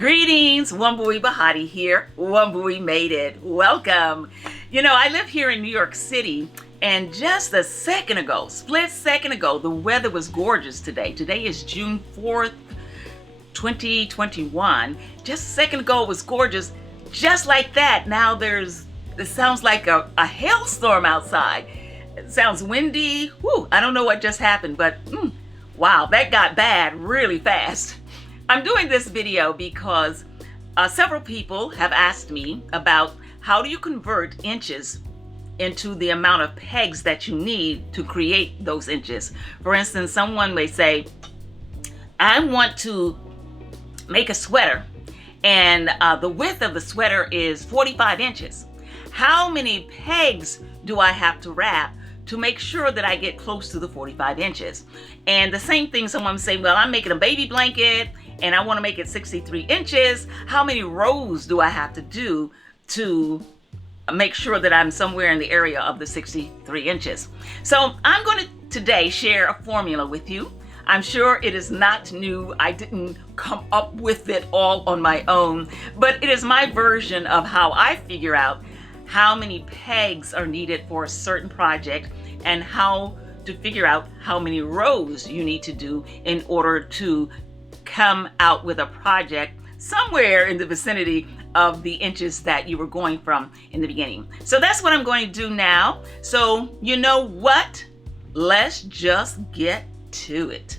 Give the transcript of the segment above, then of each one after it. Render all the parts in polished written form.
Greetings, Wambui Bahati here. Wambui made it. Welcome. You know, I live here in New York City, and just a second ago, split second ago, the weather was gorgeous today. Today is June 4th, 2021. Just a second ago, it was gorgeous. Just like that, now it sounds like a hailstorm outside. It sounds windy. Whew, I don't know what just happened, but wow, that got bad really fast. I'm doing this video because several people have asked me about how do you convert inches into the amount of pegs that you need to create those inches. For instance, someone may say, I want to make a sweater and the width of the sweater is 45 inches. How many pegs do I have to wrap to make sure that I get close to the 45 inches? And the same thing, someone say, well, I'm making a baby blanket and I want to make it 63 inches. How many rows do I have to do to make sure that I'm somewhere in the area of the 63 inches? So I'm going to today share a formula with you. I'm sure it is not new. I didn't come up with it all on my own, but it is my version of how I figure out how many pegs are needed for a certain project and how to figure out how many rows you need to do in order to come out with a project somewhere in the vicinity of the inches that you were going from in the beginning. So that's what I'm going to do now. So you know what? Let's just get to it.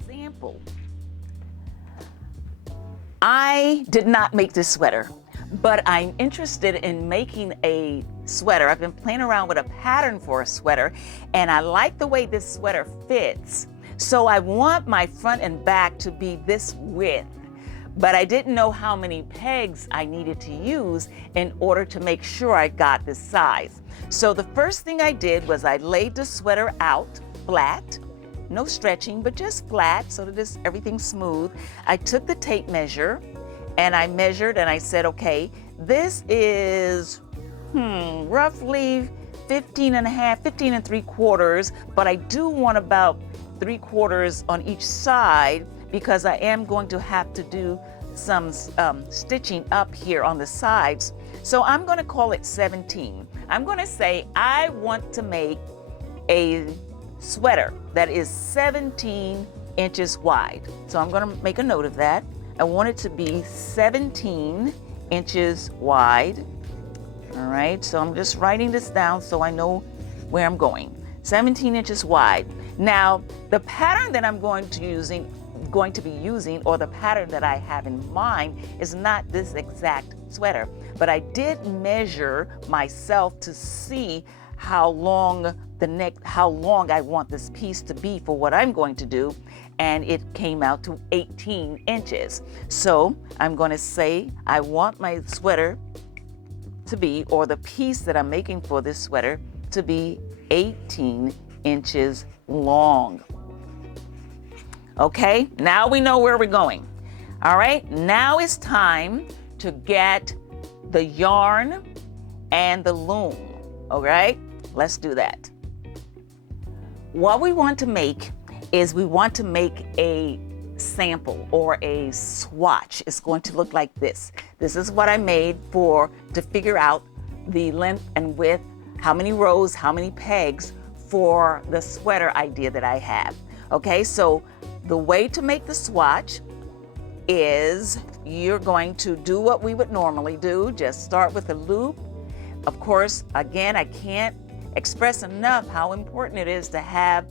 Example. I did not make this sweater, but I'm interested in making a sweater. I've been playing around with a pattern for a sweater, and I like the way this sweater fits. So I want my front and back to be this width, but I didn't know how many pegs I needed to use in order to make sure I got this size. So the first thing I did was I laid the sweater out flat, no stretching, but just flat so that everything's smooth. I took the tape measure and I measured and I said, okay, this is roughly 15 and 3/4, but I do want about 3/4 on each side because I am going to have to do some stitching up here on the sides. So I'm going to call it 17. I'm going to say I want to make a sweater that is 17 inches wide. So I'm going to make a note of that. I want it to be 17 inches wide. All right, so I'm just writing this down so I know where I'm going. 17 inches wide. Now, the pattern that I'm going to be using, or the pattern that I have in mind, is not this exact sweater, but I did measure myself to see how long I want this piece to be for what I'm going to do, and it came out to 18 inches. So I'm going to say I want my sweater to be, or the piece that I'm making for this sweater to be 18 inches long. Okay, now we know where we're going. All right, now it's time to get the yarn and the loom. All right, let's do that. What we want to make is we want to make a sample or a swatch. It's going to look like this. This is what I made to figure out the length and width, how many rows, how many pegs for the sweater idea that I have. Okay, so the way to make the swatch is you're going to do what we would normally do. Just start with a loop. Of course, again, I can't express enough how important it is to have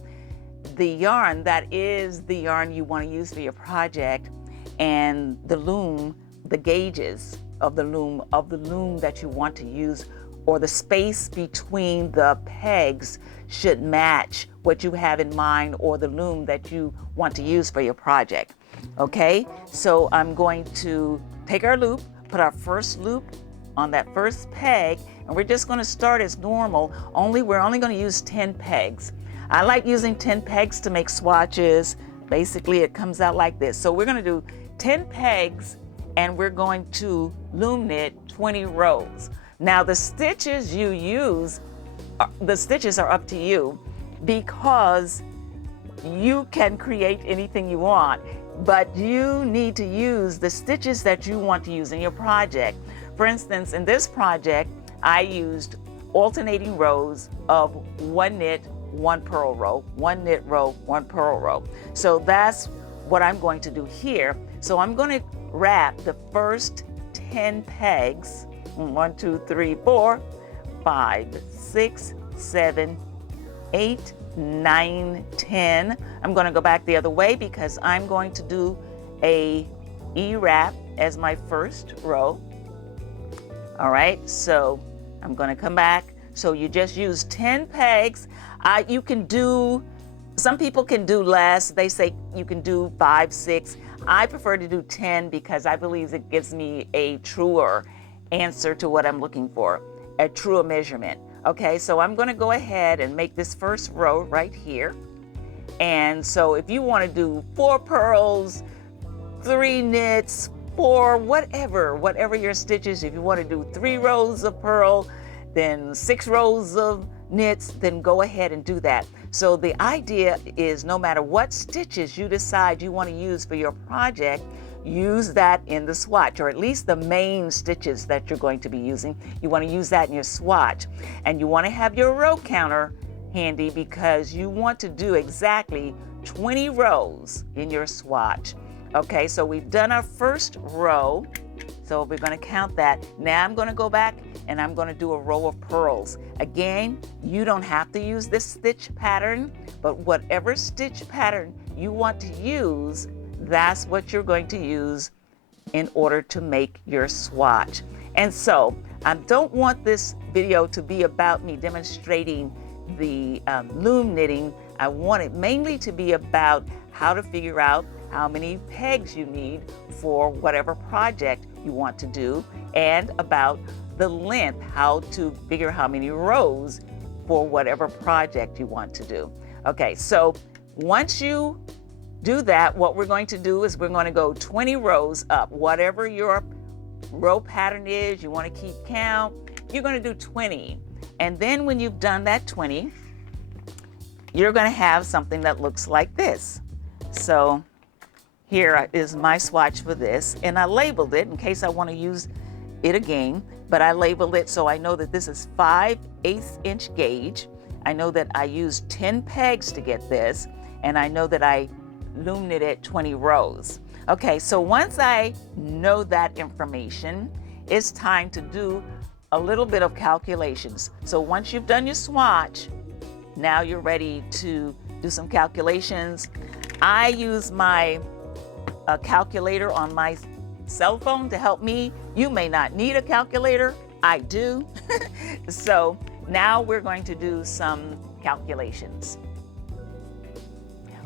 the yarn that is the yarn you want to use for your project, and the loom, the gauges of the loom that you want to use, or the space between the pegs should match what you have in mind or the loom that you want to use for your project. Okay, so I'm going to take our loop, put our first loop on that first peg, and we're just going to start as normal, we're only going to use 10 pegs. I like using 10 pegs to make swatches. Basically, it comes out like this. So we're going to do 10 pegs, and we're going to loom knit 20 rows. Now, the stitches you use, the stitches are up to you, because you can create anything you want. but you need to use the stitches that you want to use in your project. For instance, in this project, I used alternating rows of 1 knit, 1 purl row, 1 knit row, 1 purl row. So that's what I'm going to do here. So I'm going to wrap the first 10 pegs, 1, 2, 3, 4, 5, 6, 7, 8, 9, 10. I'm going to go back the other way because I'm going to do a E-wrap as my first row. All right, so I'm going to come back. So you just use 10 pegs. You can do, some people can do less. They say you can do 5, 6. I prefer to do 10 because I believe it gives me a truer answer to what I'm looking for, a truer measurement. Okay, so I'm going to go ahead and make this first row right here. And so if you want to do 4 purls, 3 knits, 4, whatever your stitches, if you want to do 3 rows of purl, then 6 rows of knits, then go ahead and do that. So the idea is no matter what stitches you decide you want to use for your project, use that in the swatch, or at least the main stitches that you're going to be using. You want to use that in your swatch. And you want to have your row counter handy because you want to do exactly 20 rows in your swatch. Okay, so we've done our first row. So we're going to count that. Now I'm going to go back and I'm going to do a row of purls. Again, you don't have to use this stitch pattern, but whatever stitch pattern you want to use, that's what you're going to use in order to make your swatch. And so I don't want this video to be about me demonstrating the loom knitting. I want it mainly to be about how to figure out how many pegs you need for whatever project you want to do, and about the length, how to figure how many rows for whatever project you want to do. Okay, so once you do that, what we're going to do is we're going to go 20 rows up. Whatever your row pattern is, you want to keep count, you're going to do 20. And then when you've done that 20, you're going to have something that looks like this. So here is my swatch for this, and I labeled it in case I want to use it again, but I labeled it so I know that this is 5/8 inch gauge. I know that I used 10 pegs to get this, and I know that I loom knitted 20 rows. Okay, so once I know that information, it's time to do a little bit of calculations. So once you've done your swatch, now you're ready to do some calculations. I use my calculator on my cell phone to help me. You may not need a calculator. I do. So now we're going to do some calculations.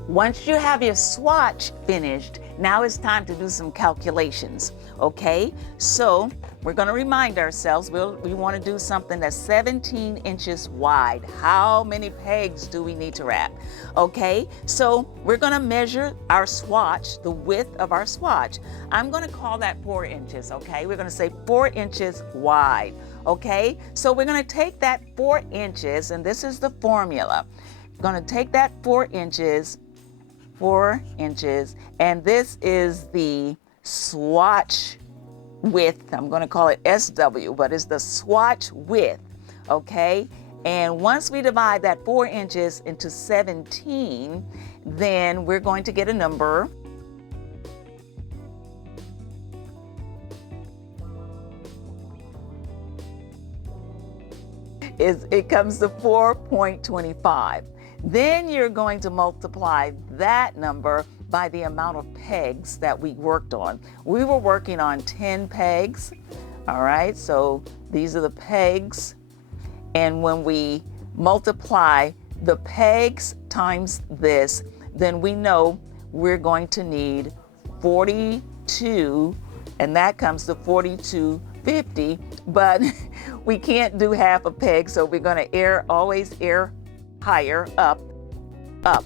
Once you have your swatch finished, now it's time to do some calculations, okay? So we're going to remind ourselves we want to do something that's 17 inches wide. How many pegs do we need to wrap? Okay, so we're going to measure our swatch, the width of our swatch. I'm going to call that 4 inches, okay? We're going to say 4 inches wide, okay? So we're going to take that 4 inches, and this is the formula. We're going to take that 4 inches, and this is the swatch width. I'm going to call it SW, but it's the swatch width, okay? And once we divide that 4 inches into 17, then we're going to get a number. It comes to 4.25. Then you're going to multiply that number by the amount of pegs that we worked on. We were working on 10 pegs, all right? So these are the pegs. And when we multiply the pegs times this, then we know we're going to need 42, and that comes to 42.50, but we can't do half a peg, so we're gonna always err higher, up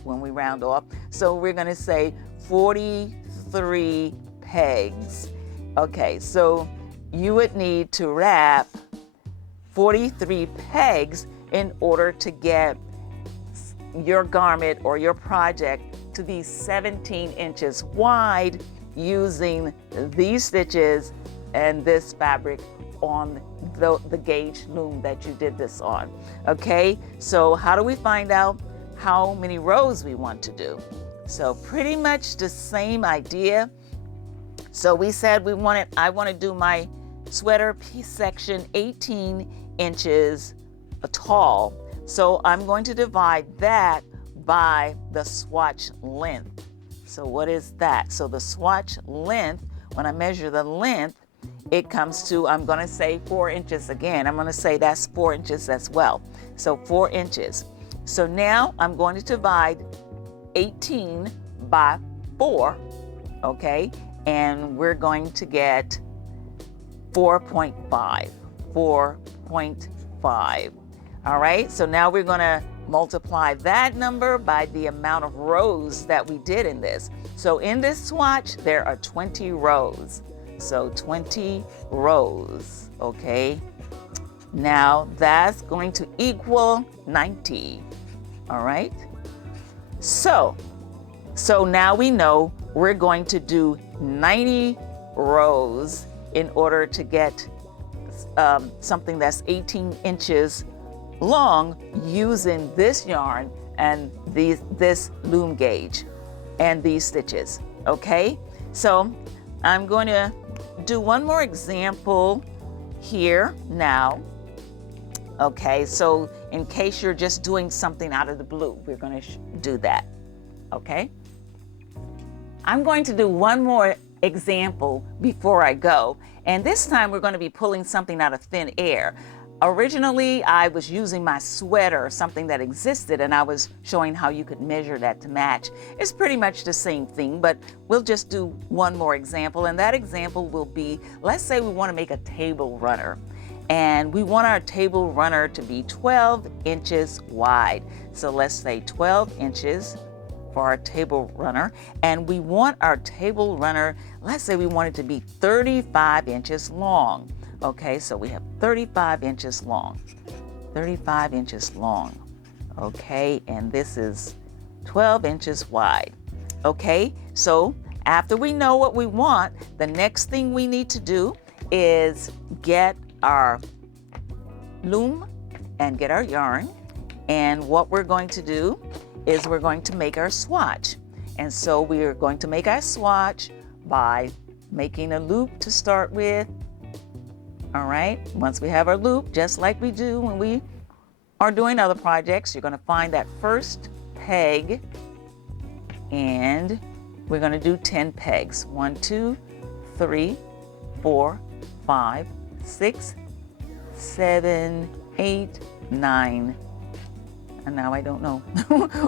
when we round off. So we're going to say 43 pegs. Okay, so you would need to wrap 43 pegs in order to get your garment or your project to be 17 inches wide using these stitches and this fabric on the gauge loom that you did this on. Okay, so how do we find out how many rows we want to do? So pretty much the same idea. So we said I want to do my sweater piece section 18 inches tall. So I'm going to divide that by the swatch length. So what is that? So the swatch length, when I measure the length, it comes to, I'm going to say 4 inches again. I'm going to say that's 4 inches as well. So 4 inches. So now I'm going to divide 18 by 4, okay? And we're going to get 4.5, 4.5. All right, so now we're going to multiply that number by the amount of rows that we did in this. So in this swatch, there are 20 rows. So 20 rows, okay? Now that's going to equal 90, all right? So now we know we're going to do 90 rows in order to get something that's 18 inches long using this yarn and this loom gauge and these stitches, okay? So I'm going to do one more example here now. Okay, so in case you're just doing something out of the blue, we're going to do that, okay? I'm going to do one more example before I go, and this time we're going to be pulling something out of thin air. Originally, I was using my sweater, something that existed, and I was showing how you could measure that to match. It's pretty much the same thing, but we'll just do one more example, and that example will be, let's say we want to make a table runner, and we want our table runner to be 12 inches wide. So let's say 12 inches for our table runner, and we want our table runner, let's say we want it to be 35 inches long. Okay, so we have 35 inches long, 35 inches long, okay, and this is 12 inches wide. Okay, so after we know what we want, the next thing we need to do is get our loom and get our yarn, and what we're going to do is we're going to make our swatch. And so we are going to make our swatch by making a loop to start with. All right, once we have our loop, just like we do when we are doing other projects, you're going to find that first peg, and we're going to do 10 pegs. 1, 2, 3, 4, 5, 6, 7, 8, 9. And now I don't know.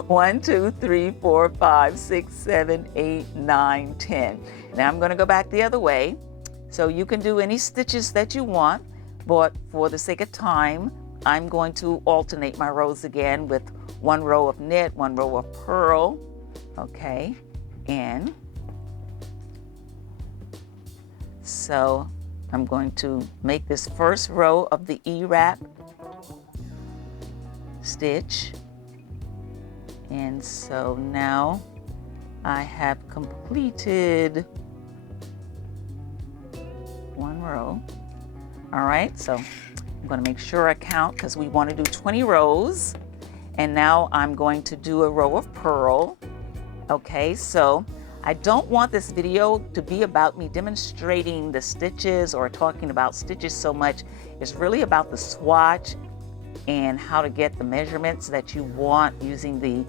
1, 2, 3, 4, 5, 6, 7, 8, 9, 10. Now I'm going to go back the other way. So you can do any stitches that you want, but for the sake of time, I'm going to alternate my rows again with 1 row of knit, 1 row of purl, okay? And so I'm going to make this first row of the E-wrap stitch. And so now I have completed 1 row. All right, so I'm going to make sure I count because we want to do 20 rows. And now I'm going to do a row of purl. Okay, so I don't want this video to be about me demonstrating the stitches or talking about stitches so much. It's really about the swatch and how to get the measurements that you want using the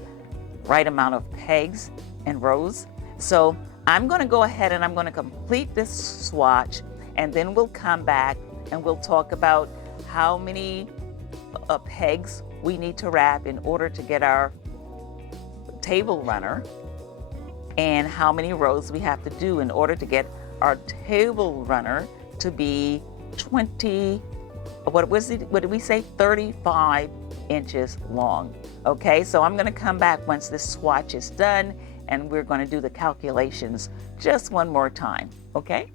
right amount of pegs and rows. So I'm going to go ahead and I'm going to complete this swatch, and then we'll come back and we'll talk about how many pegs we need to wrap in order to get our table runner, and how many rows we have to do in order to get our table runner to be 20, what did we say? 35 inches long. Okay, so I'm going to come back once this swatch is done, and we're going to do the calculations just one more time, okay?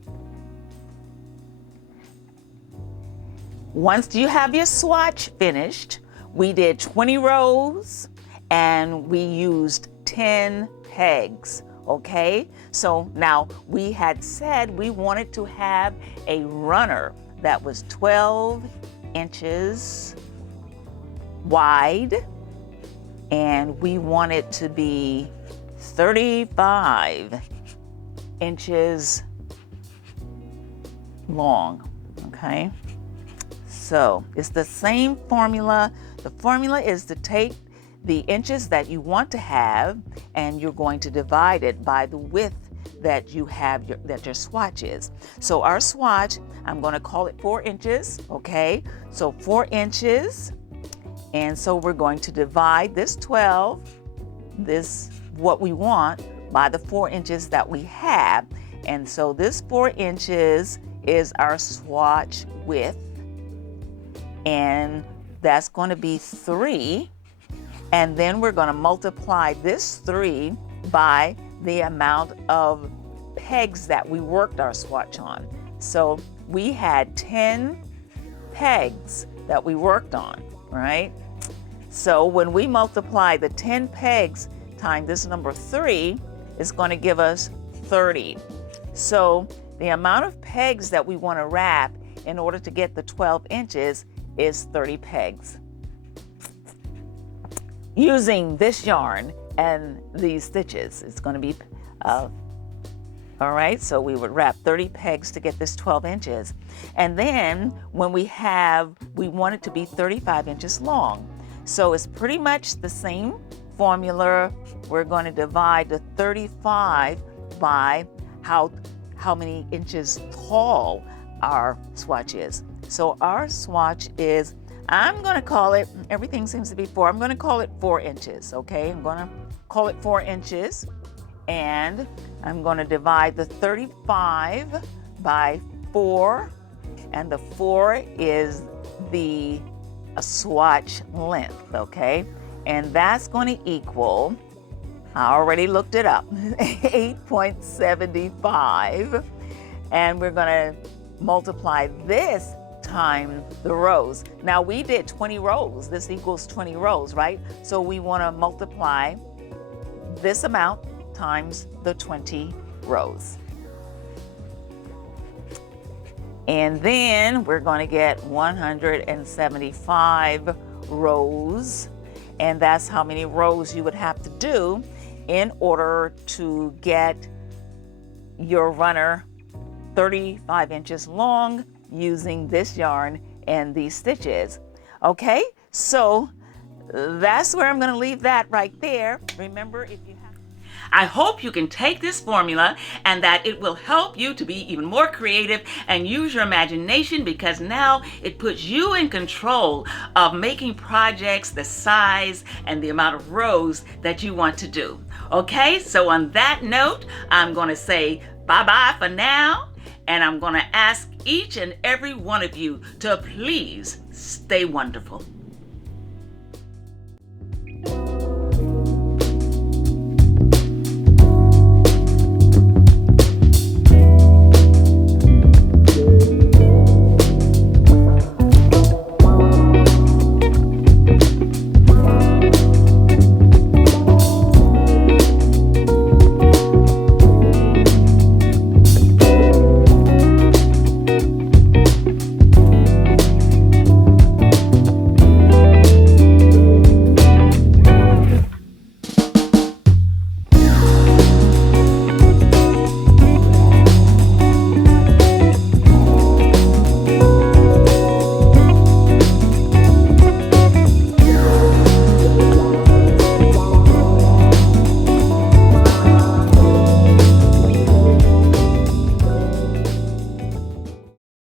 Once you have your swatch finished, we did 20 rows and we used 10 pegs. Okay, so now we had said we wanted to have a runner that was 12 inches wide, and we want it to be 35 inches long. Okay, so it's the same formula. The formula is to take the inches that you want to have, and you're going to divide it by the width that you have that your swatch is. So our swatch, I'm going to call it 4 inches. Okay, so 4 inches, and so we're going to divide this 12, this what we want, by the 4 inches that we have. And so this 4 inches is our swatch width, and that's going to be 3. And then we're going to multiply this 3 by the amount of pegs that we worked our swatch on. So we had 10 pegs that we worked on, right? So when we multiply the 10 pegs times this number 3, it's going to give us 30. So the amount of pegs that we want to wrap in order to get the 12 inches is 30 pegs. Using this yarn and these stitches, it's going to be, all right, so we would wrap 30 pegs to get this 12 inches. And then when we want it to be 35 inches long. So it's pretty much the same formula. We're going to divide the 35 by how many inches tall our swatch is. So our swatch is, I'm going to call it, everything seems to be 4, I'm going to call it 4 inches, okay? I'm going to call it 4 inches, and I'm going to divide the 35 by 4, and the 4 is the swatch length, okay? And that's going to equal, I already looked it up, 8.75, and we're going to multiply this times the rows. Now we did 20 rows. This equals 20 rows, right? So we want to multiply this amount times the 20 rows. And then we're going to get 175 rows. And that's how many rows you would have to do in order to get your runner 35 inches long using this yarn and these stitches. Okay, so that's where I'm going to leave that right there. Remember, if you have, I hope you can take this formula and that it will help you to be even more creative and use your imagination, because now it puts you in control of making projects the size and the amount of rows that you want to do. Okay, so on that note, I'm going to say bye-bye for now. And I'm going to ask each and every one of you to please stay wonderful.